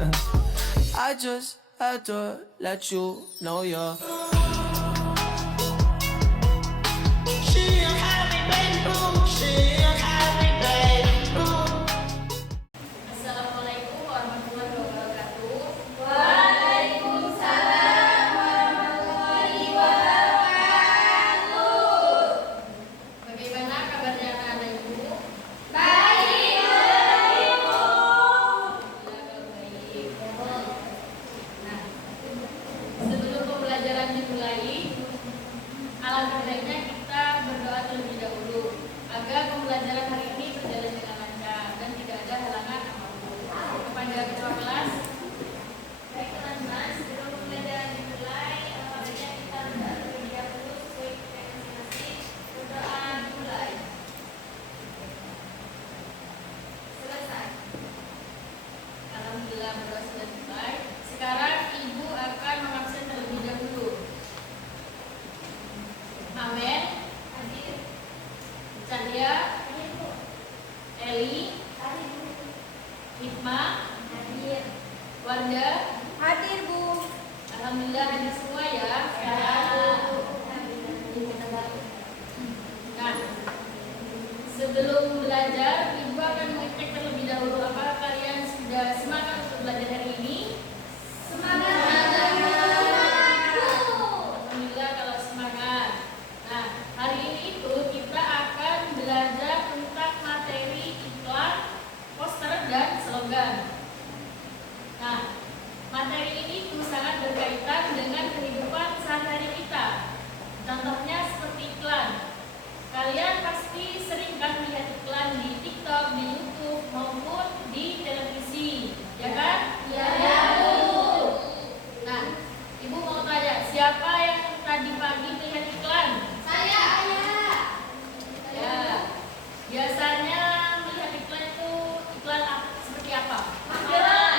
I just had to let you know you're Assalamualaikum warahmatullahi wabarakatuh. Waalaikumsalam warahmatullahi wabarakatuh. Bagaimana kabarnya anak-anak Ibu? Baik, Ibu. Baik. Nah, sebelum pembelajaran dimulai, alangkah baiknya kita berdoa terlebih dahulu agar pembelajaran hari ini berjalan dengan lancar dan tidak ada halangan apapun. Kepada ketua kelas, baik teman-teman, sebelum pembelajaran dimulai, alangkah baiknya kita berdoa terlebih dahulu sesuai dengan masing-masing. Berdoa dimulai. Selesai. Alhamdulillah berdoa sudah selesai. Sekarang Ibu akan mengabsen terlebih dahulu. Amin. Hadir. Cahya. Eli. Hikmah. Hadir. Wanda. Hadir, Bu. Alhamdulillah hadir semua ya. Nah, sebelum belajar, Ibu akan mengecek terlebih dahulu apakah kalian sudah semangat untuk belajar hari ini? Semangat. Alhamdulillah kalau semangat. Nah, hari ini itu kita akan belajar tentang materi iklan, poster, dan slogan. Nah, materi ini tuh sangat berkaitan dengan kehidupan sehari-hari kita. Contohnya seperti iklan. Kalian pasti sering kan lihat iklan di TikTok, di YouTube, maupun di televisi, ya kan? Ya, Bu. Nah, Ibu mau tanya, siapa yang tadi pagi melihat iklan? Saya. Ya. Biasanya melihat iklan itu iklan seperti apa? Makanan.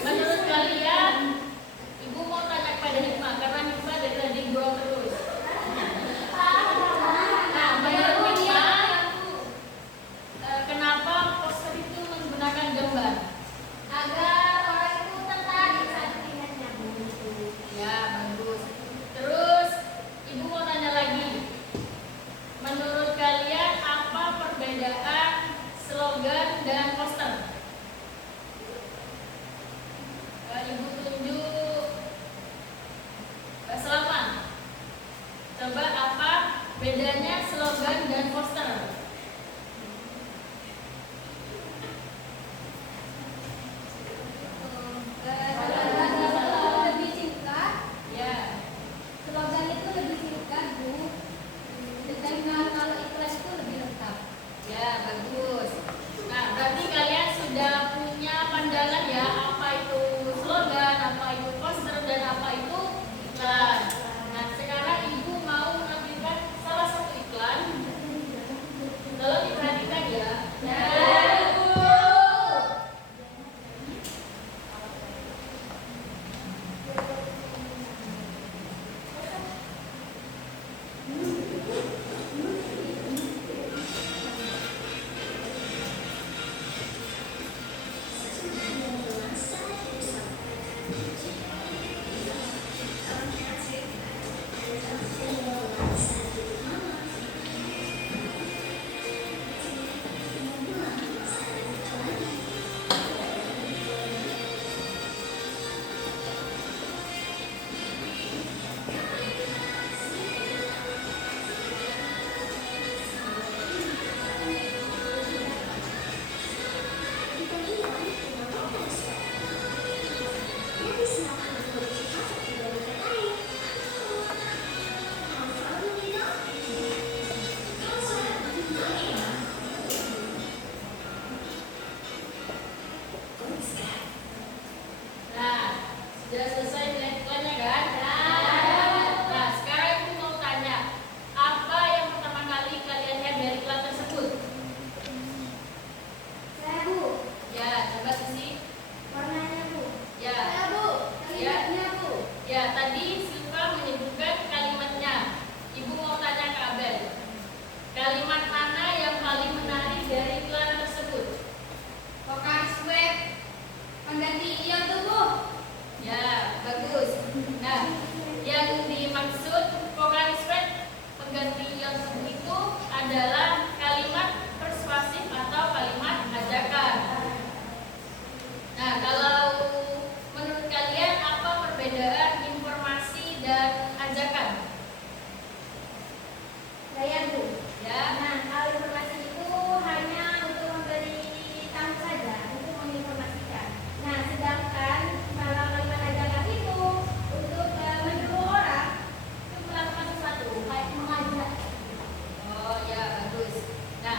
Menurut kalian, Ibu mau tanya kepada Hikmah karena Hikmah dari tadi grow terus. Nah, menurut Hikmah, kenapa poster itu menggunakan gambar? Agar orang itu tertarik saat melihatnya. Ya, bagus. Terus, Ibu mau tanya lagi. Menurut kalian, apa perbedaan slogan dan poster? Ibu tunjuk Selama. Coba apa bedanya slogan dan poster? Lebih singkat, Ya, slogan itu lebih singkat, Bu. Sedangkan kalau iklan itu lebih lengkap. ya bagus. Nah, berarti kalian sudah punya pandangan ya apa itu slogan, apa itu poster, dan apa itu iklan. Nah, sekarang Ibu mau menampilkan salah satu iklan Kalimat mana yang paling menarik dari iklan tersebut? Pokar swab pengganti ion tubuh. Ya, bagus. Nah, yang dimaksud vokal swab pengganti ion tubuh itu adalah kalimat persuasif atau kalimat ajakan. Nah, kalau menurut kalian apa perbedaan informasi dan ajakan? Saya Bu. Ya, Nah, kalau informasi itu hanya untuk memberi tahu saja, untuk menginformasikan. Nah, sedangkan kalau kalimat ajakan itu untuk menyuruh orang untuk melakukan sesuatu, kayak mengajak. oh ya bagus. Nah,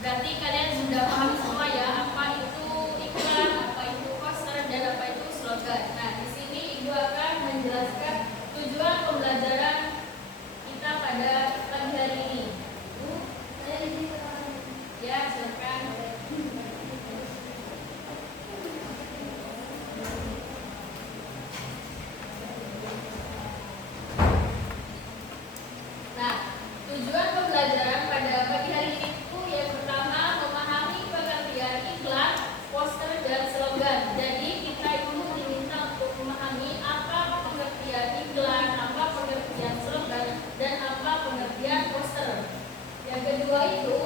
berarti kalian sudah paham semua ya apa itu iklan, apa itu poster, dan apa itu slogan. Nah, di sini Ibu akan menjelaskan tujuan pembelajaran kita pada pagi hari ini. Bu, saya izin ke kanan. Ya, silakan. Nah, tujuan pembelajaran pada pagi hari ini itu yang pertama memahami pengertian iklan, poster, dan slogan. Jadi kita itu diminta untuk memahami apa pengertian iklan, apa pengertian slogan, dan apa pengertian poster. Yang kedua itu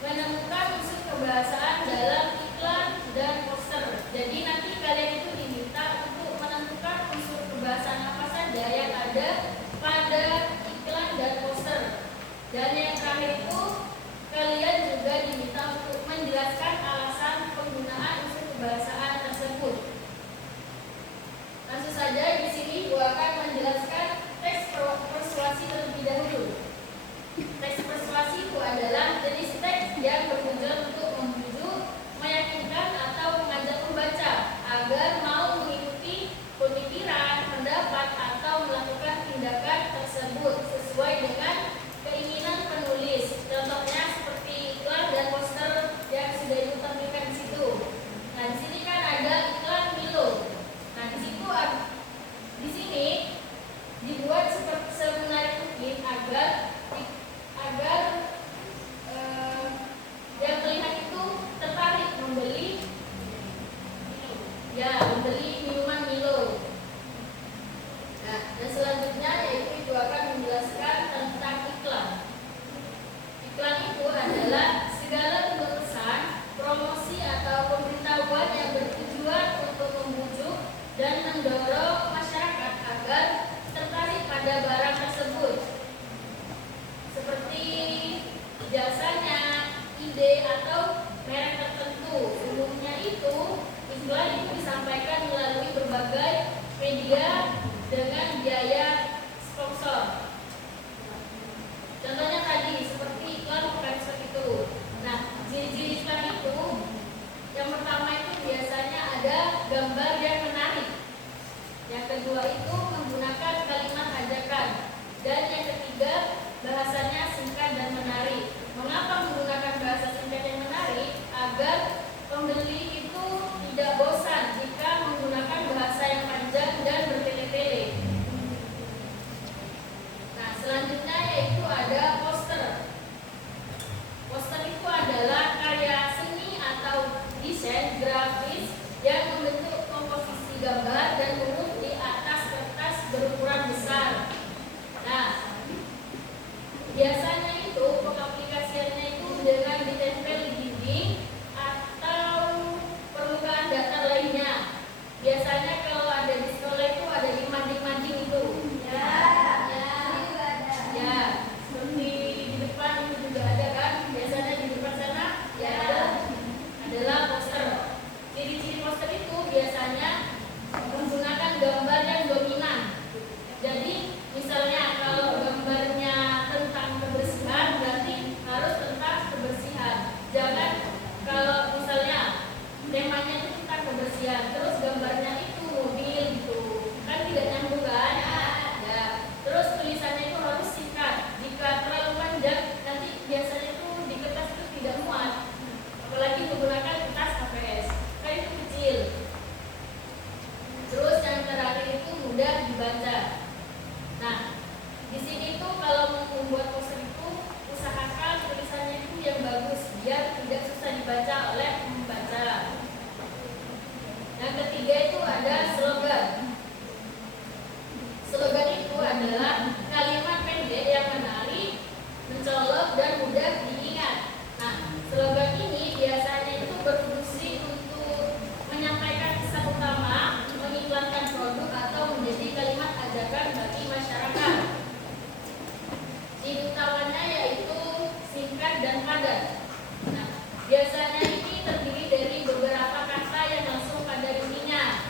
menemukan unsur kebahasaan dalam iklan dan poster. Jadi nanti kalian itu diminta untuk menemukan unsur kebahasaan apa saja yang ada pada iklan dan poster. Dan yang terakhir itu kalian juga diminta untuk menjelaskan alasan penggunaan unsur kebahasaan tersebut. Langsung saja di sini Ibu akan menjelaskan teks persuasi terlebih dahulu. Teks persuasi itu adalah jenis teks yang bertujuan untuk membujuk, meyakinkan atau mengajak pembaca agar mau mengikuti pemikiran, pendapat atau melakukan tindakan tersebut sesuai dengan keinginan penulis. Contohnya seperti iklan dan poster yang sudah ditampilkan di situ. Nah, di sini kan ada iklan Milo. Nah, di sini dibuat seperti semenarik mungkin agar yang melihat itu tertarik membeli minuman Milo. Nah, dan selanjutnya yaitu Ibu akan menjelaskan tentang iklan. Iklan itu adalah segala bentuk pesan, promosi atau pemberitahuan yang bertujuan untuk membujuk dan mendorong masyarakat agar tertarik pada barang tersebut. Seperti jasanya, ide atau merek tertentu. Umumnya itu iklan itu disampaikan melalui berbagai media dengan biaya sponsor. Contohnya tadi seperti iklan Friendster itu. Nah, ciri-ciri iklan itu yang pertama itu biasanya ada gambar yang menarik. Yang kedua itu menggunakan kalimat ajakan. Dan yang ketiga bahasanya singkat dan menarik. Mengapa menggunakan bahasa singkat dan menarik? Agar pembeli itu tidak bosan jika menggunakan bahasa yang panjang dan bertele-tele. Nah, selanjutnya yaitu ada poster. Poster itu adalah karya seni atau desain grafis yang membentuk komposisi gambar dan umum di atas kertas berukuran besar. Nah, biasanya itu pengaplikasiannya itu dengan ditempel di dinding atau permukaan datar lainnya. Biasanya kalau ada di sekolah itu ada di mading-mading itu. Ya, ini juga ada. Ya, seperti di depan itu juga ada kan? Biasanya di depan sana Ya. adalah poster. Ciri-ciri poster itu biasanya menggunakan gambar yang dominan. Jadi misalnya kalau gambarnya tentang kebersihan berarti harus tentang kebersihan. Biasanya ini terdiri dari beberapa kata yang langsung pada intinya.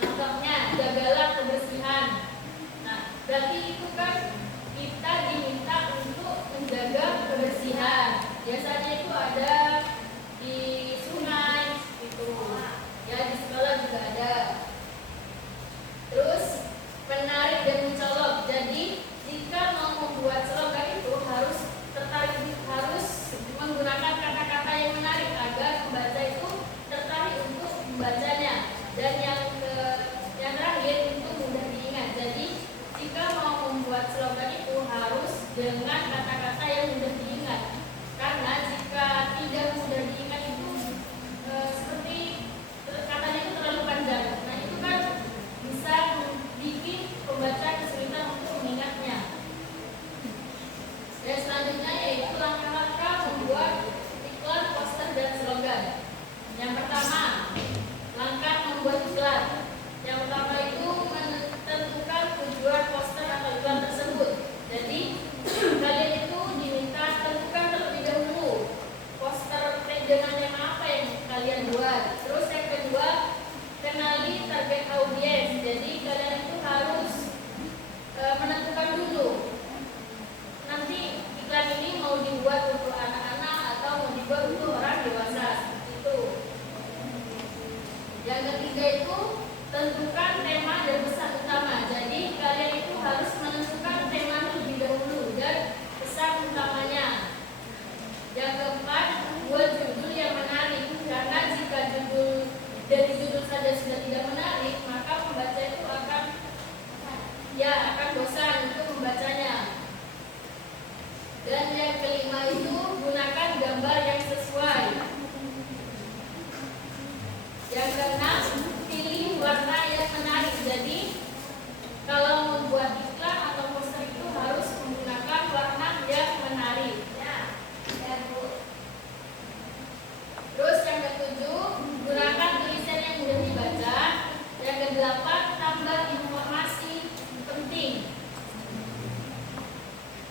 Contohnya, jagalah kebersihan. Nah, berarti itu kan kita diminta untuk menjaga kebersihan. Biasanya itu ada di sungai, gitu. Ya, di sekolah juga ada. Terus, menarik dan mencolok. Jadi, jika mau membuat slogan itu harus menggunakan kata-kata yang menarik agar pembaca itu tertarik untuk membacanya. Dan yang terakhir itu mudah diingat. Jadi jika mau membuat slogan itu harus dengan kata-kata yang mudah diingat. Karena jika tidak mudah diingat itu seperti katanya itu terlalu panjang. Nah itu kan bisa bikin pembaca kesulitan untuk mengingatnya. Dan selanjutnya yaitu langkah-langkah membuat iklan, poster, dan slogan. Yang pertama, langkah membuat iklan. Yang pertama itu menentukan tujuan poster atau iklan tersebut. Jadi kalian itu diminta tentukan terlebih dahulu poster dengan tema apa yang kalian buat. Terus yang kedua, kenali target audiens. Jadi kalian itu harus menentukan dulu nanti iklan ini mau dibuat untuk anak-anak atau mau dibuat untuk orang dewasa, seperti itu. Yang ketiga itu tentukan tema dan pesan utama. Jadi kalian itu harus menentukan tema terlebih dahulu dan pesan utamanya. Yang keempat, buat judul yang menarik. Karena jika dari judul saja sudah tidak menarik, maka pembaca itu akan bosan untuk membacanya. Dan yang kelima itu gunakan gambar yang sesuai. Yang keenam, pilih warna yang menarik. Jadi kalau membuat iklan atau poster itu harus menggunakan warna yang menarik. Ya, Bu. Terus yang ketujuh, gunakan tulisan yang mudah dibaca. Yang kedelapan, tambah informasi penting.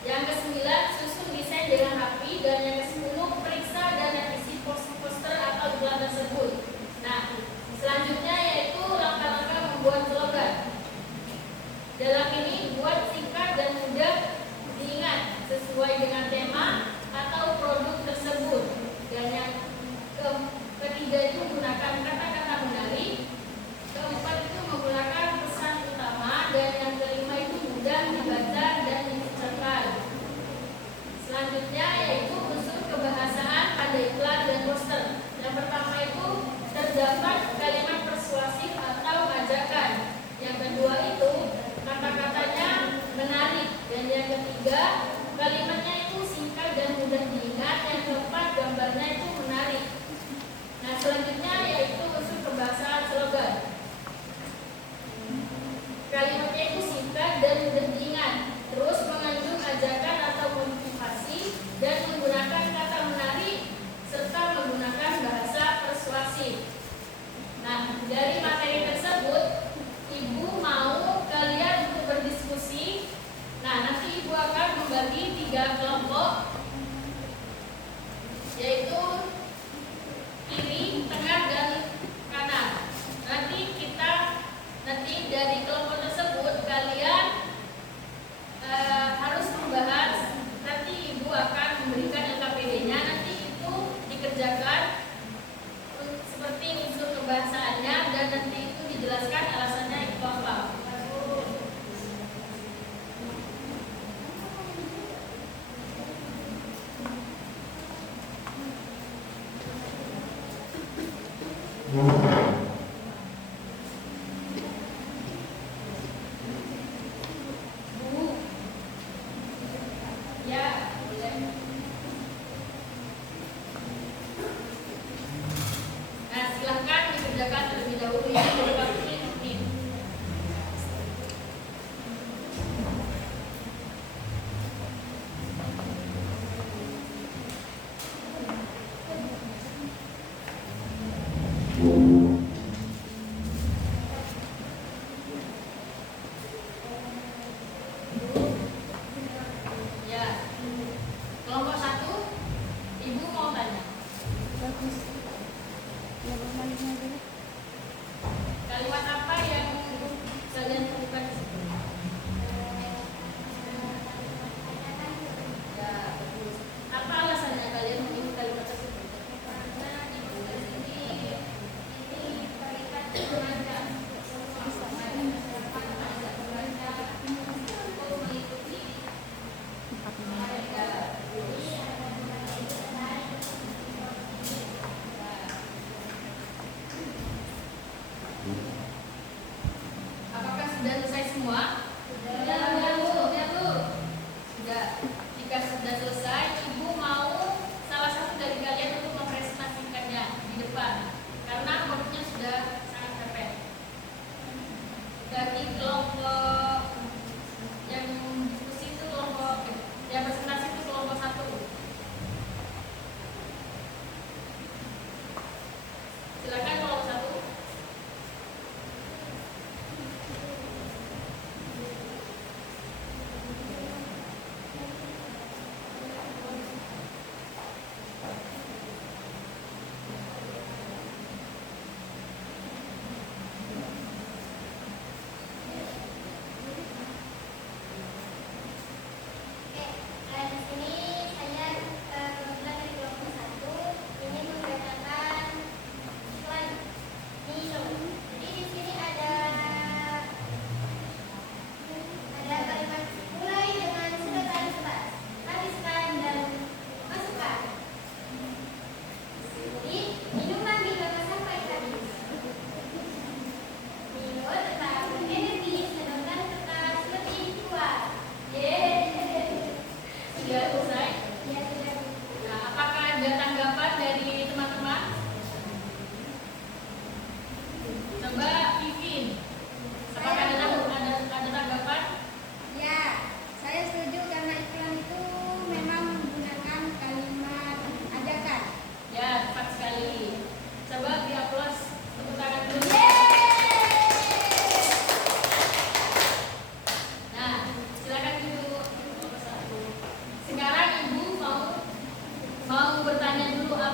Yang kesembilan, susun desain dengan rapi. Dan yang kesepuluh, periksa dan revisi poster atau iklan tersebut. Nah, selanjutnya yaitu langkah-langkah membuat slogan. Dalam ini buat singkat dan mudah diingat sesuai dengan tema atau produk tersebut. Dan yang ketiga itu gunakan kata-kata menarik. Keempat itu menggunakan pesan utama. Dan yang kelima itu mudah dibaca dan diucapkan. Selanjutnya yaitu unsur kebahasaan pada iklan dan poster. Yang pertama itu terdapat kalimat persuasif atau ajakan. Yang kedua itu kata-katanya menarik. Dan yang ketiga kalimatnya itu singkat dan mudah diingat. Yang keempat gambarnya itu menarik. Nah selanjutnya yaitu unsur kebahasaan slogan. Kalimatnya itu singkat dan mudah diingat. Terus mengandung ajakan atau motivasi dan menggunakan kata menarik serta menggunakan bahasa persuasif. Nah, dari materi tersebut, Ibu mau kalian untuk berdiskusi. Nah, nanti Ibu akan membagi 3 kelompok, yaitu kiri, tengah, dan kanan. Nanti dari kelompok tersebut kalian harus membahas. Nanti Ibu akan memberikan LKPD-nya. Nanti itu dikerjakan seperti unsur kebahasaannya dan nanti itu dijelaskan alasannya itu apa.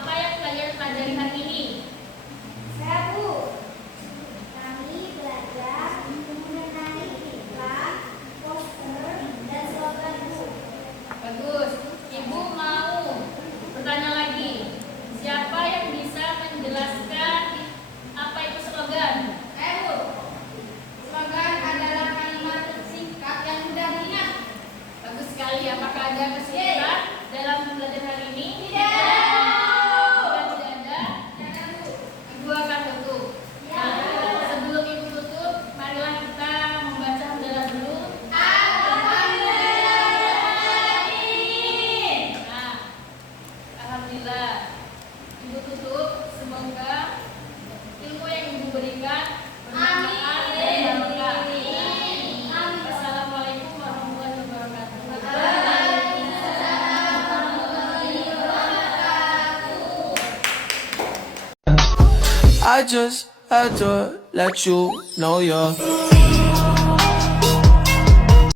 Apa yang kalian pelajari hari ini? Saya Bu, kami belajar mengenai iklan, poster, dan slogan Bu. Bagus. Ibu mau bertanya lagi. Siapa yang bisa menjelaskan apa itu slogan? Bu, slogan adalah kalimat singkat yang mudah diingat. Bagus sekali. Apakah ada kesulitan dalam belajar hari ini? Tidak. Jika tidak ada, Ibu akan tutup. Nah, sebelum Ibu tutup, marilah kita membaca hamdalah dulu. Nah, alhamdulillah. Ibu tutup. Semoga ilmu yang Ibu berikan bermanfaat dan barokah. Assalamualaikum warahmatullahi wabarakatuh. I just had to let you know you're